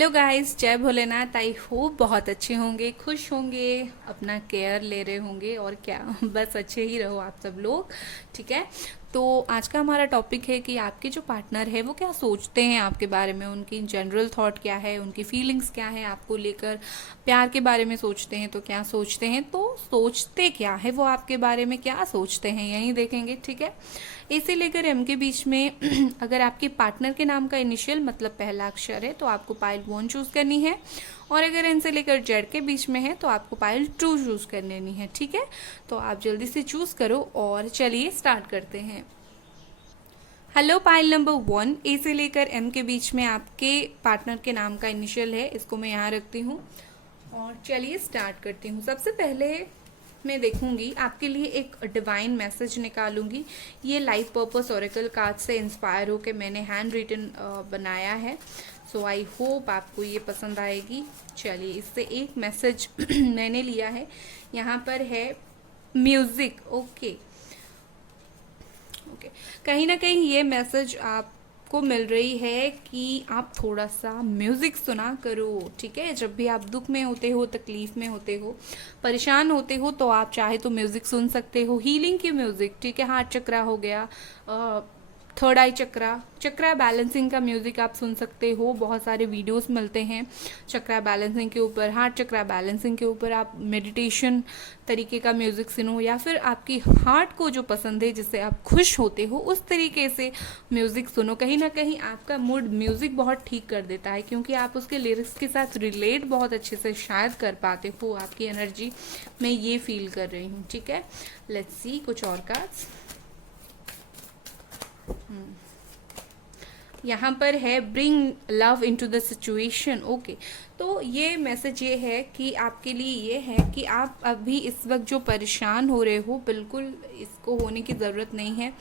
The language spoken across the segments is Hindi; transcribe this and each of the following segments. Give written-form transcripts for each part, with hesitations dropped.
हेलो गाइस, जय भोलेनाथ। आई होप बहुत अच्छे होंगे, खुश होंगे, अपना केयर ले रहे होंगे और क्या बस अच्छे ही रहो आप सब लोग। ठीक है। तो आज का हमारा टॉपिक है कि आपके जो पार्टनर है वो क्या सोचते हैं आपके बारे में, उनकी जनरल थॉट क्या है, उनकी फीलिंग्स क्या है आपको लेकर। प्यार के बारे में सोचते हैं तो क्या सोचते हैं, तो सोचते क्या है वो आपके बारे में, क्या सोचते हैं, यही देखेंगे। ठीक है। इसे लेकर एम के बीच में अगर आपके पार्टनर के नाम का इनिशियल मतलब पहला अक्षर है तो आपको पाइल 1 चूज करनी है, और अगर एन से लेकर जेड के बीच में है तो आपको पाइल 2 चूज कर लेनी है। ठीक है। तो आप जल्दी से चूज करो और चलिए स्टार्ट करते हैं। हेलो, पाइल नंबर 1 ए से लेकर एम के बीच में आपके पार्टनर के नाम का इनिशियल है, इसको मैं यहाँ रखती हूँ और चलिए स्टार्ट करती हूँ। सबसे पहले मैं देखूंगी आपके लिए एक डिवाइन मैसेज निकालूंगी। ये लाइफ पर्पस ओरेकल कार्ड से इंस्पायर होकर मैंने हैंड रिटन बनाया है। सो आई होप आपको ये पसंद आएगी। चलिए, इससे एक मैसेज मैंने लिया है। यहाँ पर है म्यूजिक। Okay okay. कहीं ना कहीं ये मैसेज आपको मिल रही है कि आप थोड़ा सा म्यूजिक सुना करो। ठीक है। जब भी आप दुख में होते हो, तकलीफ में होते हो, परेशान होते हो, तो आप चाहे तो म्यूजिक सुन सकते हो, हीलिंग की म्यूजिक। ठीक है। हार्ट चक्रा हो गया, थर्ड आई चक्रा, चक्रा बैलेंसिंग का म्यूजिक आप सुन सकते हो। बहुत सारे वीडियोस मिलते हैं चक्रा बैलेंसिंग के ऊपर, हार्ट चक्रा बैलेंसिंग के ऊपर। आप मेडिटेशन तरीके का म्यूजिक सुनो, या फिर आपकी हार्ट को जो पसंद है, जिससे आप खुश होते हो, उस तरीके से म्यूजिक सुनो। कहीं ना कहीं आपका मूड म्यूजिक बहुत ठीक कर देता है, क्योंकि आप उसके लिरिक्स के साथ रिलेट बहुत अच्छे से शायद कर पाते हो। आपकी एनर्जी मैं ये फील कर रही हूँ। ठीक है। लेट्स सी कुछ और कार्ड्स। यहाँ पर है bring love into the situation. Okay. तो ये मैसेज ये है कि आपके लिए ये है कि आप अभी इस वक्त जो परेशान हो रहे हो, बिल्कुल इसको होने की ज़रूरत नहीं है।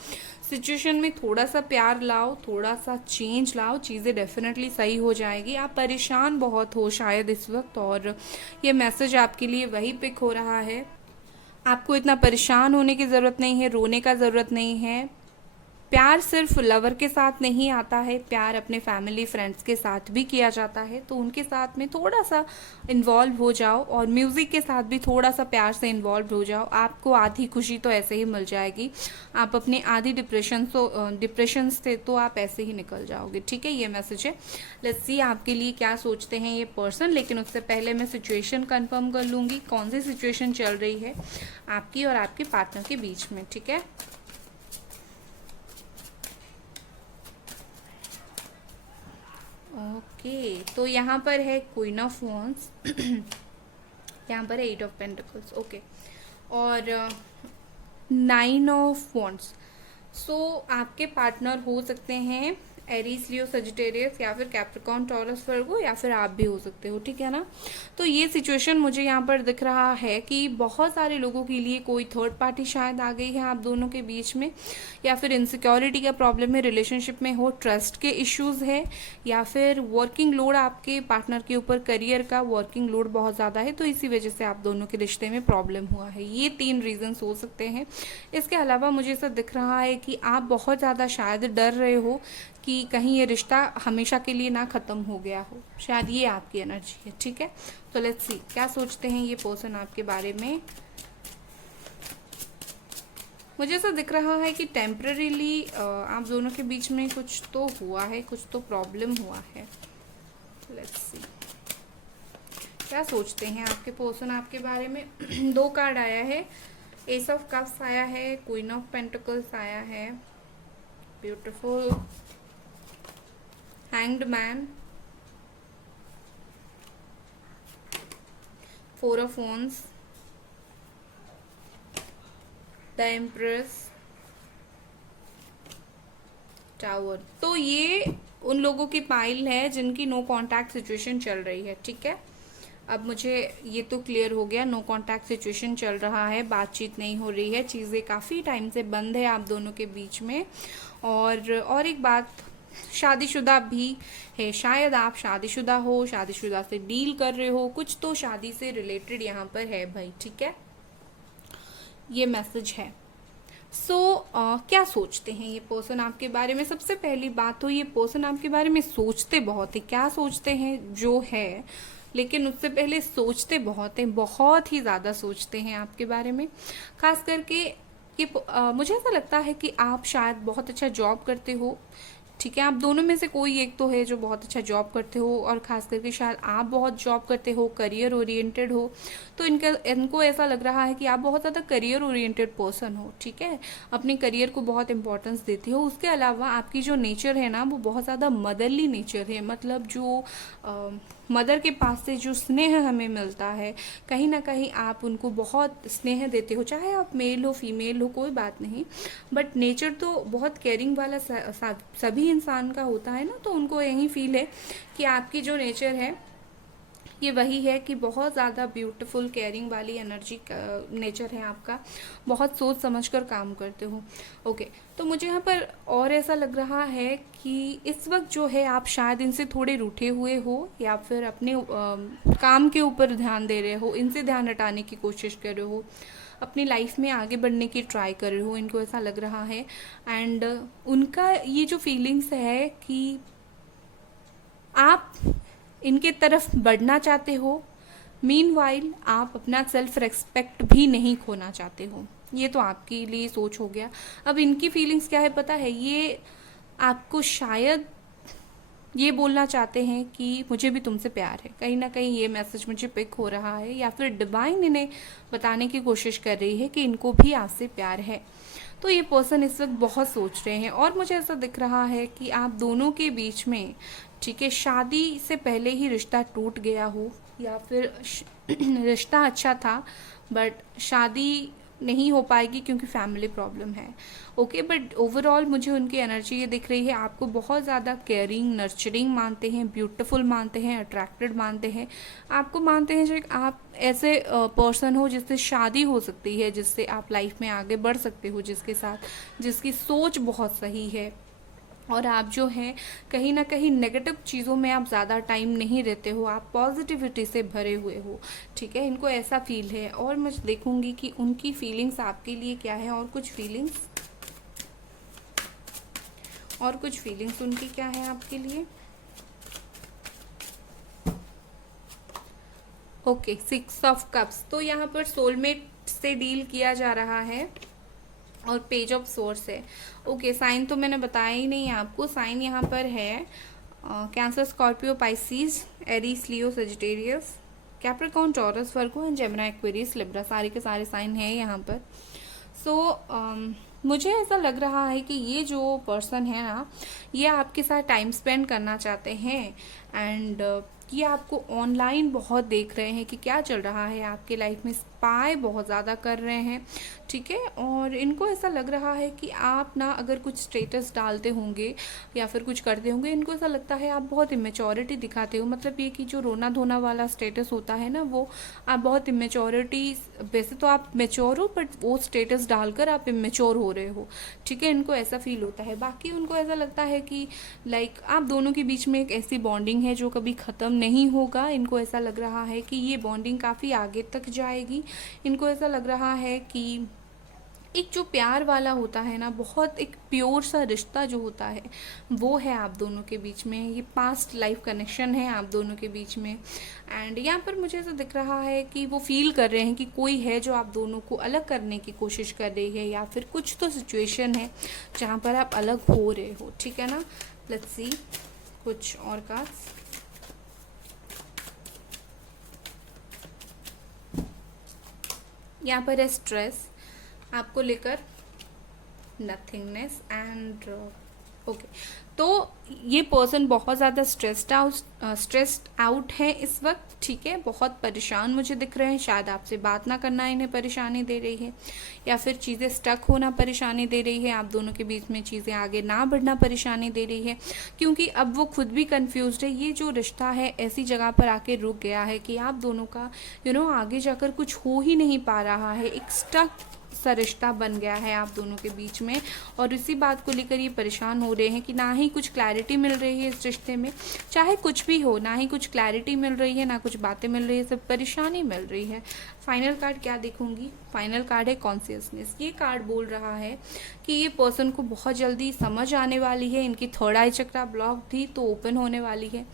सिचुएशन में थोड़ा सा प्यार लाओ, थोड़ा सा चेंज लाओ, चीज़ें डेफिनेटली सही हो जाएगी। आप परेशान बहुत हो शायद इस वक्त, और ये मैसेज आपके लिए वही पिक हो रहा है। आपको इतना परेशान होने की ज़रूरत नहीं है, रोने का ज़रूरत नहीं है। प्यार सिर्फ लवर के साथ नहीं आता है, प्यार अपने फैमिली फ्रेंड्स के साथ भी किया जाता है। तो उनके साथ में थोड़ा सा इन्वॉल्व हो जाओ, और म्यूज़िक के साथ भी थोड़ा सा प्यार से इन्वॉल्व हो जाओ। आपको आधी खुशी तो ऐसे ही मिल जाएगी। आप अपने आधी डिप्रेशन से तो आप ऐसे ही निकल जाओगे। ठीक है। ये मैसेज है। लेट्स सी आपके लिए क्या सोचते हैं ये पर्सन। लेकिन उससे पहले मैं सिचुएशन कंफर्म कर लूँगी, कौन सी सिचुएशन चल रही है आपकी और आपके पार्टनर के बीच में। ठीक है। ओके। तो यहाँ पर है क्वीन ऑफ वॉन्ड्स, यहाँ पर है 8 ऑफ पेंटिकल्स। ओके। और 9 ऑफ वॉन्ड्स। सो आपके पार्टनर हो सकते हैं एरीज, लियो, सजिटेरियस, या फिर कैप्रिकॉन, टॉरस, वर्गो, या फिर आप भी हो सकते हो। ठीक है ना। तो ये सिचुएशन मुझे यहाँ पर दिख रहा है कि बहुत सारे लोगों के लिए कोई थर्ड पार्टी शायद आ गई है आप दोनों के बीच में, या फिर इनसिक्योरिटी का प्रॉब्लम है रिलेशनशिप में हो, ट्रस्ट के इश्यूज है, या फिर वर्किंग लोड आपके पार्टनर के ऊपर, करियर का वर्किंग लोड बहुत ज़्यादा है, तो इसी वजह से आप दोनों के रिश्ते में प्रॉब्लम हुआ है। ये 3 रीजंस हो सकते हैं। इसके अलावा मुझे ऐसा दिख रहा है कि आप बहुत ज़्यादा शायद डर रहे हो कि कहीं ये रिश्ता हमेशा के लिए ना ख़त्म हो गया हो, शायद ये आपकी एनर्जी है। ठीक है। तो लेट्स सी क्या सोचते हैं ये पर्सन आपके बारे में। मुझे ऐसा दिख रहा है कि टेम्पररीली आप दोनों के बीच में कुछ तो हुआ है, कुछ तो प्रॉब्लम हुआ है। लेट्स सी क्या सोचते हैं आपके पर्सन आपके बारे में। 2 कार्ड आया है, एस ऑफ कप्स आया है, क्वीन ऑफ पेंटिकल्स आया है, beautiful, hanged man, 4 of wands, the empress, tower. तो ये उन लोगों की पाइल है जिनकी नो कांटेक्ट सिचुएशन चल रही है। ठीक है। अब मुझे ये तो क्लियर हो गया, नो कांटेक्ट सिचुएशन चल रहा है, बातचीत नहीं हो रही है, चीज़ें काफ़ी टाइम से बंद है आप दोनों के बीच में। और एक बात, शादीशुदा भी है, शायद आप शादीशुदा हो, शादीशुदा से डील कर रहे हो, कुछ तो शादी से रिलेटेड यहाँ पर है भाई। ठीक है। ये मैसेज है। क्या सोचते हैं ये पर्सन आपके बारे में? सबसे पहली बात तो ये पर्सन आपके बारे में सोचते बहुत है। क्या सोचते हैं जो है, लेकिन उससे पहले सोचते बहुत हैं, बहुत ही ज़्यादा सोचते हैं आपके बारे में। खास करके मुझे ऐसा लगता है कि आप शायद बहुत अच्छा जॉब करते हो। ठीक है, आप दोनों में से कोई एक तो है जो बहुत अच्छा जॉब करते हो, और ख़ास करके शायद आप बहुत जॉब करते हो, करियर ओरिएंटेड हो। तो इनको ऐसा लग रहा है कि आप बहुत ज़्यादा करियर ओरिएंटेड पर्सन हो। ठीक है, अपने करियर को बहुत इंपॉर्टेंस देती हो। उसके अलावा आपकी जो नेचर है ना, वो बहुत ज़्यादा मदरली नेचर है। मतलब जो मदर के पास से जो स्नेह हमें मिलता है, कहीं ना कहीं आप उनको बहुत स्नेह देते हो, चाहे आप मेल हो फीमेल हो कोई बात नहीं, बट नेचर तो बहुत केयरिंग वाला सभी इंसान का होता है ना। तो उनको यही फील है कि आपकी जो नेचर है ये वही है कि बहुत ज़्यादा ब्यूटीफुल केयरिंग वाली एनर्जी नेचर है आपका। बहुत सोच समझ कर काम करते हो। ओके, तो मुझे यहाँ पर और ऐसा लग रहा है कि इस वक्त जो है आप शायद इनसे थोड़े रूठे हुए हो, या फिर अपने काम के ऊपर ध्यान दे रहे हो, इनसे ध्यान हटाने की कोशिश कर रहे हो, अपनी लाइफ में आगे बढ़ने की ट्राई कर रहे हो, इनको ऐसा लग रहा है। एंड उनका ये जो फीलिंग्स है कि आप इनके तरफ बढ़ना चाहते हो, मीनवाइल आप अपना सेल्फ रेस्पेक्ट भी नहीं खोना चाहते हो। ये तो आपके लिए सोच हो गया। अब इनकी फीलिंग्स क्या है पता है? ये आपको शायद ये बोलना चाहते हैं कि मुझे भी तुमसे प्यार है। कहीं ना कहीं ये मैसेज मुझे पिक हो रहा है, या फिर डिवाइन इन्हें बताने की कोशिश कर रही है कि इनको भी आपसे प्यार है। तो ये पर्सन इस वक्त बहुत सोच रहे हैं, और मुझे ऐसा दिख रहा है कि आप दोनों के बीच में, ठीक है, शादी से पहले ही रिश्ता टूट गया हो, या फिर रिश्ता अच्छा था बट शादी नहीं हो पाएगी क्योंकि फैमिली प्रॉब्लम है। ओके, बट ओवरऑल मुझे उनकी एनर्जी ये दिख रही है, आपको बहुत ज़्यादा केयरिंग नर्चरिंग मानते हैं, ब्यूटीफुल मानते हैं, अट्रैक्टेड मानते हैं। आपको मानते हैं जो आप ऐसे पर्सन हो जिससे शादी हो सकती है, जिससे आप लाइफ में आगे बढ़ सकते हो, जिसके साथ जिसकी सोच बहुत सही है। और आप जो हैं कहीं ना कहीं नेगेटिव चीज़ों में आप ज़्यादा टाइम नहीं रहते हो, आप पॉजिटिविटी से भरे हुए हो। ठीक है, इनको ऐसा फील है। और मैं देखूंगी कि उनकी फीलिंग्स आपके लिए क्या है, और कुछ फीलिंग्स उनकी क्या है आपके लिए। Okay, 6 of cups. तो यहाँ पर सोलमेट से डील किया जा रहा है, और पेज ऑफ सोर्स है। ओके, साइन तो मैंने बताया ही नहीं आपको। साइन यहाँ पर है cancer, Scorpio, Pisces, Aries, Leo, Sagittarius, Capricorn, taurus, Virgo and Gemini, Aquarius, Libra. सारे के सारे साइन हैं यहाँ पर। मुझे ऐसा लग रहा है कि ये जो पर्सन है ना, ये आपके साथ टाइम स्पेंड करना चाहते हैं। एंड ये आपको ऑनलाइन बहुत देख रहे हैं कि क्या चल रहा है आपके लाइफ में, स्पाई बहुत ज़्यादा कर रहे हैं। ठीक है, और इनको ऐसा लग रहा है कि आप ना अगर कुछ स्टेटस डालते होंगे या फिर कुछ करते होंगे, इनको ऐसा लगता है आप बहुत इमेच्योरिटी दिखाते हो। मतलब ये कि जो रोना धोना वाला स्टेटस होता है ना, वो आप बहुत इमेच्योरिटी, वैसे तो आप मेच्योर हो बट वो स्टेटस डालकर आप इमेच्योर हो रहे हो। ठीक है, इनको ऐसा फील होता है। बाकी उनको ऐसा लगता है कि लाइक आप दोनों के बीच में एक ऐसी बॉन्डिंग है जो कभी ख़त्म नहीं होगा। इनको ऐसा लग रहा है कि ये बॉन्डिंग काफ़ी आगे तक जाएगी। इनको ऐसा लग रहा है कि एक जो प्यार वाला होता है ना, बहुत एक प्योर सा रिश्ता जो होता है, वो है आप दोनों के बीच में। ये पास्ट लाइफ कनेक्शन है आप दोनों के बीच में। एंड यहाँ पर मुझे ऐसा दिख रहा है कि वो फील कर रहे हैं कि कोई है जो आप दोनों को अलग करने की कोशिश कर रही है, या फिर कुछ तो सिचुएशन है जहाँ पर आप अलग हो रहे हो। ठीक है ना, लेट्स सी कुछ और कार्ड्स। यहाँ पर है स्ट्रेस आपको लेकर, नथिंगनेस एंड ओके। तो ये पर्सन बहुत ज़्यादा स्ट्रेस्ड आउट है इस वक्त। ठीक है, बहुत परेशान मुझे दिख रहे हैं। शायद आपसे बात ना करना इन्हें परेशानी दे रही है, या फिर चीज़ें स्टक होना परेशानी दे रही है, आप दोनों के बीच में चीज़ें आगे ना बढ़ना परेशानी दे रही है, क्योंकि अब वो खुद भी कंफ्यूज्ड है। ये जो रिश्ता है ऐसी जगह पर आके रुक गया है कि आप दोनों का आगे जाकर कुछ हो ही नहीं पा रहा है। एक स्टक सा रिश्ता बन गया है आप दोनों के बीच में, और इसी बात को लेकर ये परेशान हो रहे हैं कि ना ही कुछ क्लैरिटी मिल रही है इस रिश्ते में। चाहे कुछ भी हो, ना ही कुछ क्लैरिटी मिल रही है, ना कुछ बातें मिल रही है, सब परेशानी मिल रही है। फाइनल कार्ड क्या देखूंगी? फाइनल कार्ड है कॉन्शियसनेस। ये कार्ड बोल रहा है कि ये पर्सन को बहुत जल्दी समझ आने वाली है, इनकी थर्ड आई चक्रा ब्लॉक थी तो ओपन होने वाली है।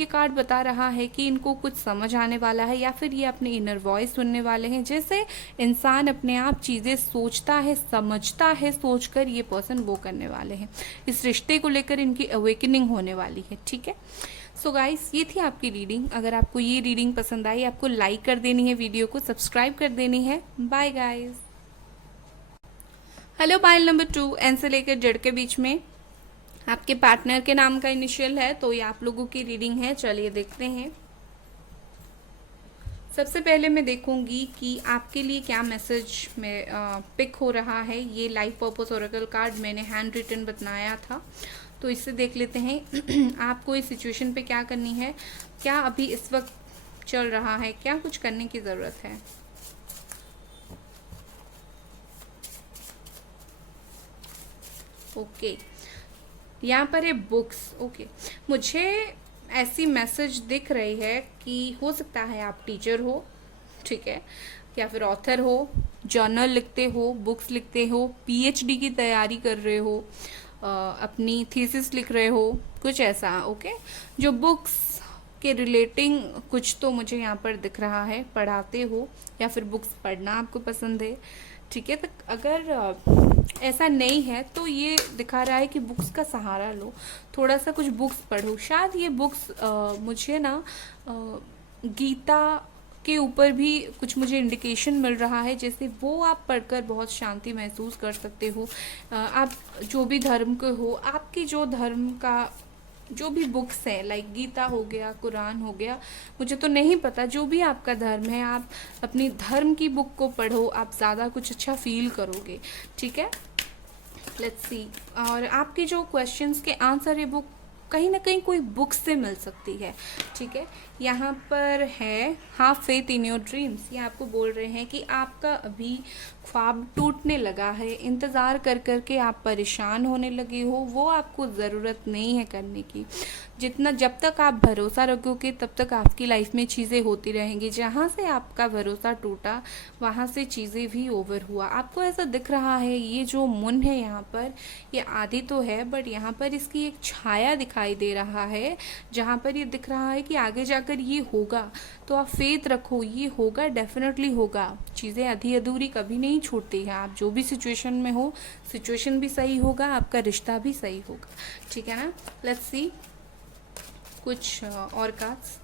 ये कार्ड बता रहा है कि इनको कुछ समझ आने वाला है, या फिर ये अपने इनर वॉइस सुनने वाले हैं। जैसे इंसान अपने आप चीज़ें सोचता है, समझता है, सोचकर ये पर्सन वो करने वाले हैं। इस रिश्ते को लेकर इनकी अवेकनिंग होने वाली है। ठीक है, सो गाइस, ये थी आपकी रीडिंग। अगर आपको ये रीडिंग पसंद आई, आपको लाइक कर देनी है, वीडियो को सब्सक्राइब कर देनी है। Bye guys. Hello, pile number 2, N से लेकर जेड के बीच में आपके पार्टनर के नाम का इनिशियल है, तो ये आप लोगों की रीडिंग है। चलिए देखते हैं। सबसे पहले मैं देखूंगी कि आपके लिए क्या मैसेज में पिक हो रहा है। ये लाइफ पर्पस ओरेकल कार्ड मैंने हैंड रिटन बनाया था, तो इससे देख लेते हैं आपको इस सिचुएशन पे क्या करनी है, क्या अभी इस वक्त चल रहा है, क्या कुछ करने की ज़रूरत है। ओके, यहाँ पर है बुक्स। ओके, मुझे ऐसी मैसेज दिख रही है कि हो सकता है आप टीचर हो, ठीक है, या फिर ऑथर हो, जर्नल लिखते हो, बुक्स लिखते हो, पीएचडी की तैयारी कर रहे हो, अपनी थीसिस लिख रहे हो, कुछ ऐसा। ओके, जो बुक्स के रिलेटिंग कुछ तो मुझे यहाँ पर दिख रहा है, पढ़ाते हो या फिर बुक्स पढ़ना आपको पसंद है। ठीक है, तो अगर ऐसा नहीं है तो ये दिखा रहा है कि बुक्स का सहारा लो, थोड़ा सा कुछ बुक्स पढ़ो। शायद ये बुक्स मुझे ना गीता के ऊपर भी कुछ मुझे इंडिकेशन मिल रहा है, जैसे वो आप पढ़कर बहुत शांति महसूस कर सकते हो। आप जो भी धर्म के हो, आपकी जो धर्म का जो भी बुक्स है, लाइक गीता हो गया, कुरान हो गया, मुझे तो नहीं पता, जो भी आपका धर्म है, आप अपनी धर्म की बुक को पढ़ो, आप ज़्यादा कुछ अच्छा फील करोगे। ठीक है, लेट्स सी। और आपके जो क्वेश्चंस के आंसर है वो कहीं ना कहीं कोई बुक से मिल सकती है। ठीक है, यहाँ पर है half faith in your dreams. ये आपको बोल रहे हैं कि आपका अभी ख्वाब टूटने लगा है, इंतज़ार कर कर के आप परेशान होने लगे हो, वो आपको ज़रूरत नहीं है करने की। जितना जब तक आप भरोसा रखोगे तब तक आपकी लाइफ में चीज़ें होती रहेंगी। जहाँ से आपका भरोसा टूटा वहाँ से चीज़ें भी ओवर हुआ। आपको ऐसा दिख रहा है, ये जो मून है यहाँ पर, ये आधी तो है बट यहाँ पर इसकी एक छाया दिखाई दे रहा है, जहाँ पर ये दिख रहा है कि आगे जाकर ये होगा। तो आप फेथ रखो, ये होगा, डेफिनेटली होगा। चीज़ें आधी अधूरी कभी नहीं छूटती हैं। आप जो भी सिचुएशन में हो, सिचुएशन भी सही होगा, आपका रिश्ता भी सही होगा। ठीक है ना, लेट्स सी कुछ और कार्ड्स।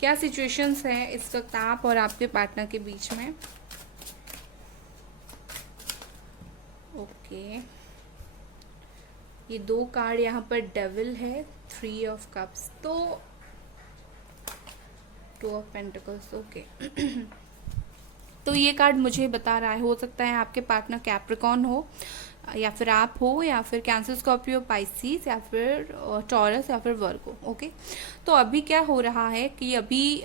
क्या सिचुएशंस हैं इस वक्त आप और आपके पार्टनर के बीच में। ओके, ये 2 कार्ड यहाँ पर डेविल है, 3 ऑफ कप्स, तो 2 ऑफ पेंटिकल्स। ओके तो ये कार्ड मुझे बता रहा है, हो सकता है आपके पार्टनर कैप्रिकॉर्न हो, या फिर आप हो, या फिर कैंसर, स्कॉर्पियो, पाइसिस, या फिर टॉरस, या फिर वर्गो। ओके, तो अभी क्या हो रहा है कि अभी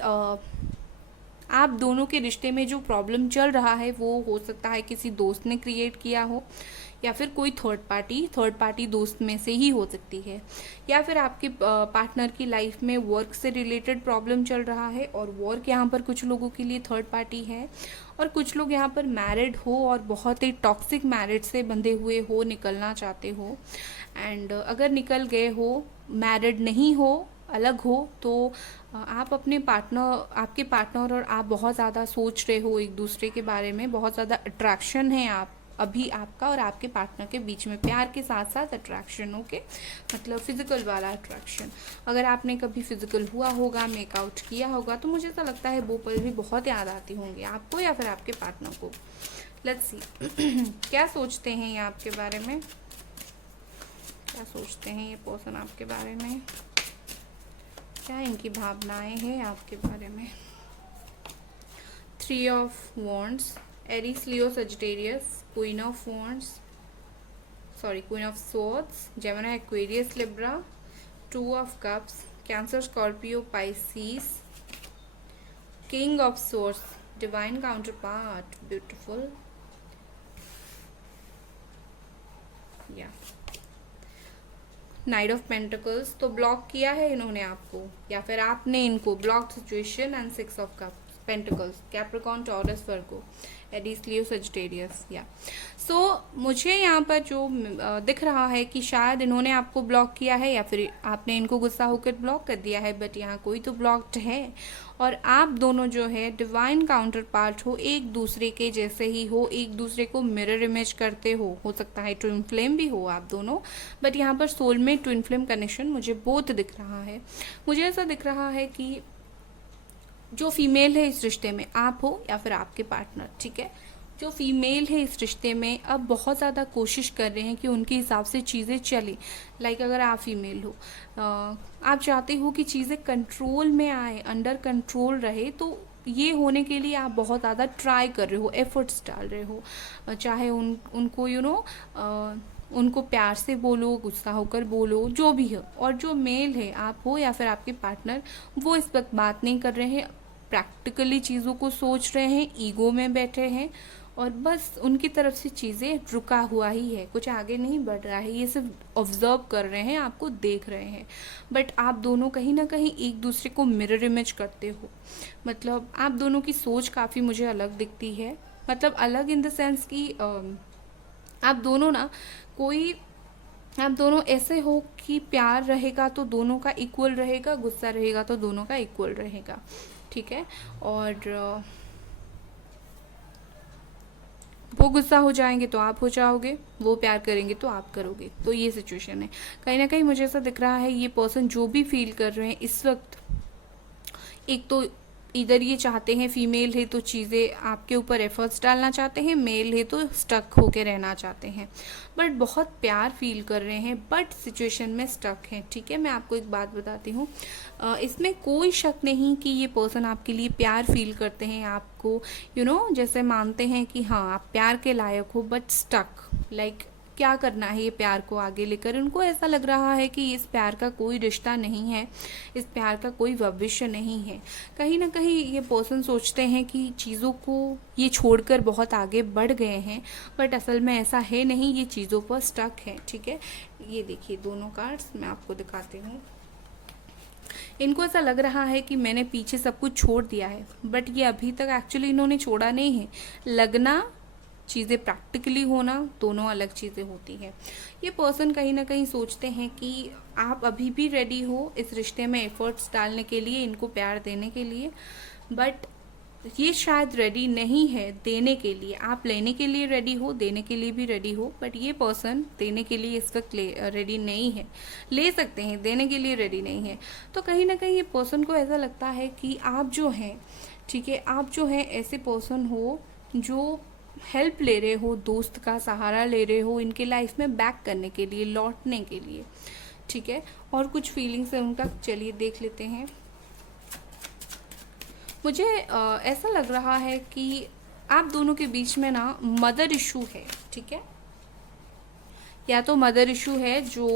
आप दोनों के रिश्ते में जो प्रॉब्लम चल रहा है वो हो सकता है किसी दोस्त ने क्रिएट किया हो, या फिर कोई थर्ड पार्टी दोस्त में से ही हो सकती है, या फिर आपके पार्टनर की लाइफ में वर्क से रिलेटेड प्रॉब्लम चल रहा है, और वर्क यहाँ पर कुछ लोगों के लिए थर्ड पार्टी है, और कुछ लोग यहाँ पर मैरिड हो और बहुत ही टॉक्सिक मैरिज से बंधे हुए हो, निकलना चाहते हो। एंड अगर निकल गए हो, मैरिड नहीं हो, अलग हो, तो आप अपने पार्टनर, आपके पार्टनर और आप बहुत ज़्यादा सोच रहे हो एक दूसरे के बारे में, बहुत ज़्यादा अट्रैक्शन है आप अभी आपका और आपके पार्टनर के बीच में, प्यार के साथ साथ अट्रैक्शन। ओके, मतलब फिजिकल वाला अट्रैक्शन। अगर आपने कभी फिजिकल हुआ होगा, मेकआउट किया होगा, तो मुझे ऐसा लगता है वो पल भी बहुत याद आती होंगी आपको या फिर आपके पार्टनर को। लेट्स सी क्या सोचते हैं ये आपके बारे में, क्या सोचते हैं ये पर्सन आपके बारे में, क्या इनकी भावनाएं हैं आपके बारे में। 3 of wands, Aries, Leo, Sagittarius, queen of wands, sorry queen of swords, Gemini, Aquarius, Libra, 2 of cups, cancer, Scorpio, Pisces, king of swords, divine counter part, beautiful, night of pentacles, तो ब्लॉक किया है इन्होंने आपको या फिर आपने इनको, block situation and 6 of cup pentacles, Capricorn, taurus, Virgo, Aries, Leo, Sagittarius, या सो मुझे यहाँ पर जो दिख रहा है कि शायद इन्होंने आपको ब्लॉक किया है या फिर आपने इनको गुस्सा होकर ब्लॉक कर दिया है, बट यहाँ कोई तो ब्लॉक्ड है और आप दोनों जो है डिवाइन काउंटर पार्ट हो, एक दूसरे के जैसे ही हो, एक दूसरे को मिरर इमेज करते हो सकता है ट्विन फ्लेम भी हो आप दोनों, बट यहाँ पर सोलमेट ट्विन फ्लेम कनेक्शन मुझे बोथ दिख रहा है। मुझे ऐसा दिख रहा है कि जो फीमेल है इस रिश्ते में, आप हो या फिर आपके पार्टनर, ठीक है, जो फीमेल है इस रिश्ते में अब बहुत ज़्यादा कोशिश कर रहे हैं कि उनके हिसाब से चीज़ें चलें। लाइक अगर आप फीमेल हो, आप चाहते हो कि चीज़ें कंट्रोल में आए, अंडर कंट्रोल रहे, तो ये होने के लिए आप बहुत ज़्यादा ट्राई कर रहे हो, एफर्ट्स डाल रहे हो, चाहे उनको उनको प्यार से बोलो, गुस्सा होकर बोलो, जो भी हो। और जो मेल है, आप हो या फिर आपके पार्टनर, वो इस वक्त बात नहीं कर रहे हैं, प्रैक्टिकली चीज़ों को सोच रहे हैं, ईगो में बैठे हैं और बस उनकी तरफ से चीज़ें रुका हुआ ही है, कुछ आगे नहीं बढ़ रहा है, ये सिर्फ ऑब्जर्व कर रहे हैं, आपको देख रहे हैं। बट आप दोनों कहीं ना कहीं एक दूसरे को मिरर इमेज करते हो, मतलब आप दोनों की सोच काफ़ी मुझे अलग दिखती है, मतलब अलग इन द सेंस कि आप दोनों ना आप दोनों ऐसे हो कि प्यार रहेगा तो दोनों का इक्वल रहेगा, गुस्सा रहेगा तो दोनों का इक्वल रहेगा, ठीक है। और वो गुस्सा हो जाएंगे तो आप हो जाओगे, वो प्यार करेंगे तो आप करोगे, तो ये सिचुएशन है। कहीं ना कहीं मुझे ऐसा दिख रहा है ये पर्सन जो भी फील कर रहे हैं इस वक्त, एक तो इधर ये चाहते हैं, फीमेल है तो चीज़ें आपके ऊपर एफर्ट्स डालना चाहते हैं, मेल है तो स्टक होके रहना चाहते हैं, बट बहुत प्यार फील कर रहे हैं, बट सिचुएशन में स्टक हैं, ठीक है। मैं आपको एक बात बताती हूँ, इसमें कोई शक नहीं कि ये पर्सन आपके लिए प्यार फील करते हैं, आपको जैसे मानते हैं कि हाँ आप प्यार के लायक हो, बट स्टक, लाइक क्या करना है ये प्यार को आगे लेकर। उनको ऐसा लग रहा है कि इस प्यार का कोई रिश्ता नहीं है, इस प्यार का कोई भविष्य नहीं है। कहीं ना कहीं ये पर्सन सोचते हैं कि चीज़ों को ये छोड़कर बहुत आगे बढ़ गए हैं, बट असल में ऐसा है नहीं, ये चीज़ों पर स्टक है, ठीक है। ये देखिए दोनों कार्ड्स मैं आपको दिखाती हूँ। इनको ऐसा लग रहा है कि मैंने पीछे सब कुछ छोड़ दिया है, बट ये अभी तक एक्चुअली इन्होंने छोड़ा नहीं है। लगना, चीज़ें प्रैक्टिकली होना, दोनों अलग चीज़ें होती हैं। ये पर्सन कहीं ना कहीं सोचते हैं कि आप अभी भी रेडी हो इस रिश्ते में एफर्ट्स डालने के लिए, इनको प्यार देने के लिए, बट ये शायद रेडी नहीं है देने के लिए। आप लेने के लिए रेडी हो, देने के लिए भी रेडी हो, बट ये पर्सन देने के लिए इस वक्त रेडी नहीं है। ले सकते हैं, देने के लिए रेडी नहीं है। तो कहीं ना कहीं ये पर्सन को ऐसा लगता है कि आप जो हैं, ठीक है, आप जो हैं ऐसे पर्सन हो जो हेल्प ले रहे हो, दोस्त का सहारा ले रहे हो इनके लाइफ में बैक करने के लिए, लौटने के लिए, ठीक है। और कुछ फीलिंग्स है उनका, चलिए देख लेते हैं। मुझे ऐसा लग रहा है कि आप दोनों के बीच में ना मदर इशू है, ठीक है। या तो मदर इशू है जो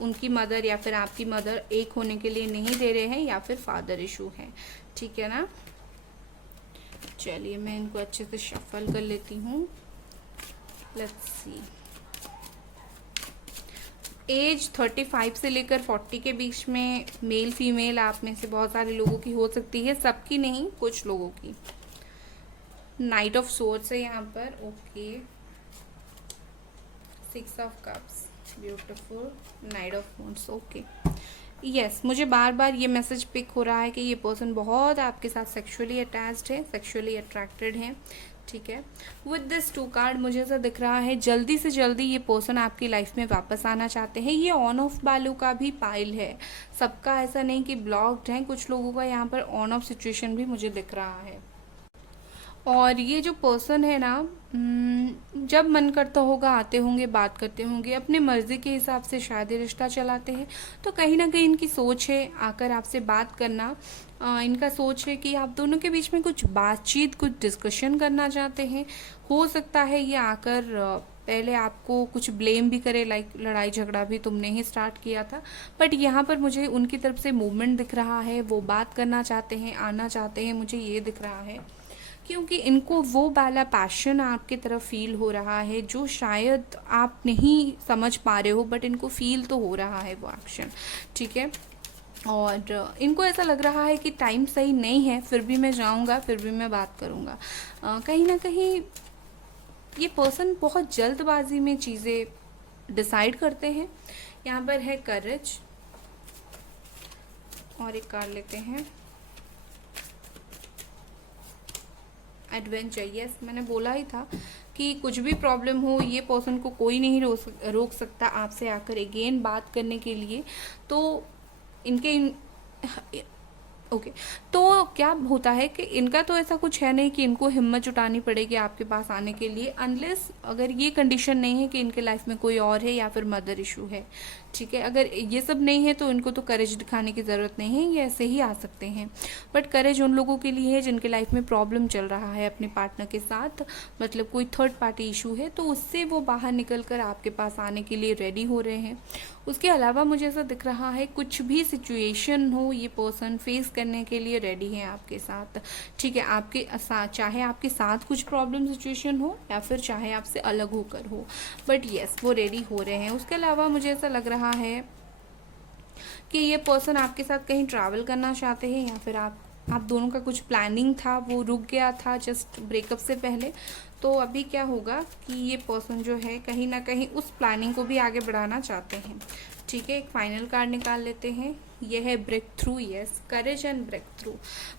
उनकी मदर या फिर आपकी मदर एक होने के लिए नहीं दे रहे हैं, या फिर फादर इशू है, ठीक है ना। चलिए मैं इनको अच्छे से शफल कर लेती हूँ। लेट्स सी, एज 35 से लेकर 40 के बीच में, मेल फीमेल आप में से बहुत सारे लोगों की हो सकती है, सबकी नहीं, कुछ लोगों की। नाइट ऑफ सोर्ड्स है यहाँ पर, okay. 6 of cups, beautiful. Night of wands, okay. Yes, मुझे बार बार ये मैसेज पिक हो रहा है कि ये पर्सन बहुत आपके साथ सेक्सुअली अटैच्ड है, सेक्सुअली अट्रैक्टेड है, ठीक है। विद दिस 2 कार्ड मुझे ऐसा दिख रहा है जल्दी से जल्दी ये पर्सन आपकी लाइफ में वापस आना चाहते हैं। ये ऑन ऑफ वालों का भी पाइल है, सबका ऐसा नहीं कि ब्लॉक्ड है, कुछ लोगों का यहाँ पर ऑन ऑफ सिचुएशन भी मुझे दिख रहा है। और ये जो पर्सन है ना, जब मन करता होगा आते होंगे, बात करते होंगे, अपने मर्जी के हिसाब से शायद रिश्ता चलाते हैं। तो कहीं ना कहीं इनकी सोच है आकर आपसे बात करना, इनका सोच है कि आप दोनों के बीच में कुछ बातचीत, कुछ डिस्कशन करना चाहते हैं। हो सकता है ये आकर पहले आपको कुछ ब्लेम भी करे, लाइक लड़ाई झगड़ा भी तुमने ही स्टार्ट किया था, बट यहाँ पर मुझे उनकी तरफ से मूवमेंट दिख रहा है, वो बात करना चाहते हैं, आना चाहते हैं, मुझे ये दिख रहा है क्योंकि इनको वो वाला पैशन आपकी तरफ फील हो रहा है जो शायद आप नहीं समझ पा रहे हो, बट इनको फील तो हो रहा है वो एक्शन, ठीक है। और इनको ऐसा लग रहा है कि टाइम सही नहीं है, फिर भी मैं जाऊंगा, फिर भी मैं बात करूंगा। कहीं ना कहीं ये पर्सन बहुत जल्दबाजी में चीज़ें डिसाइड करते हैं। यहाँ पर है करेज, और एक कार्ड लेते हैं एडवेंचर। यस, मैंने बोला ही था कि कुछ भी प्रॉब्लम हो, ये पर्सन को कोई नहीं रोक सकता आपसे आकर अगेन बात करने के लिए। तो इनके ओके तो क्या होता है कि इनका तो ऐसा कुछ है नहीं कि इनको हिम्मत जुटानी पड़ेगी आपके पास आने के लिए, अनलेस अगर ये कंडीशन नहीं है कि इनके लाइफ में कोई और है या फिर मदर इशू है, ठीक है। अगर ये सब नहीं है तो इनको तो करेज दिखाने की ज़रूरत नहीं है, ये ऐसे ही आ सकते हैं। बट करेज उन लोगों के लिए है जिनके लाइफ में प्रॉब्लम चल रहा है अपने पार्टनर के साथ, मतलब कोई थर्ड पार्टी इशू है, तो उससे वो बाहर निकल कर आपके पास आने के लिए रेडी हो रहे हैं। उसके अलावा मुझे ऐसा दिख रहा है कुछ भी सिचुएशन हो, ये पर्सन फेस करने के लिए रेडी है आपके साथ, ठीक है। आपके साथ, चाहे आपके साथ कुछ प्रॉब्लम सिचुएशन हो या फिर चाहे आपसे अलग होकर हो, बट यस वो रेडी हो रहे हैं। उसके अलावा मुझे ऐसा लग रहा है कि ये पर्सन आपके साथ कहीं ट्रैवल करना चाहते हैं, या फिर आप दोनों का कुछ प्लानिंग था वो रुक गया था जस्ट ब्रेकअप से पहले। तो अभी क्या होगा कि ये पर्सन जो है कहीं ना कहीं उस प्लानिंग को भी आगे बढ़ाना चाहते हैं, ठीक है। एक फाइनल कार्ड निकाल लेते हैं, ये है breakthrough. Yes, courage and breakthrough.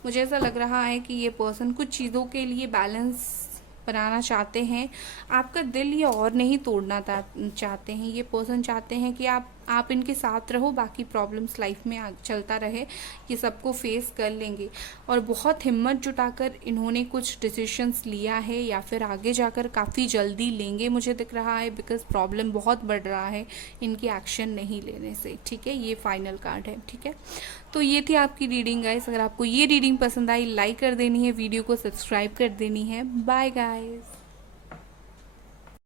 मुझे ऐसा लग रहा है कि ये पर्सन कुछ चीज़ों के लिए बैलेंस बनाना चाहते हैं, आपका दिल ये और नहीं तोड़ना चाहते हैं। ये पर्सन चाहते हैं कि आप इनके साथ रहो, बाकी प्रॉब्लम्स लाइफ में चलता रहे, ये सबको फेस कर लेंगे। और बहुत हिम्मत जुटाकर इन्होंने कुछ डिसीशंस लिया है, या फिर आगे जाकर काफ़ी जल्दी लेंगे मुझे दिख रहा है, बिकॉज प्रॉब्लम बहुत बढ़ रहा है इनकी एक्शन नहीं लेने से, ठीक है। ये फाइनल कार्ड है, ठीक है। तो ये थी आपकी रीडिंग गाइस। अगर आपको ये रीडिंग पसंद आई, लाइक कर देनी है, वीडियो को सब्सक्राइब कर देनी है। Bye guys.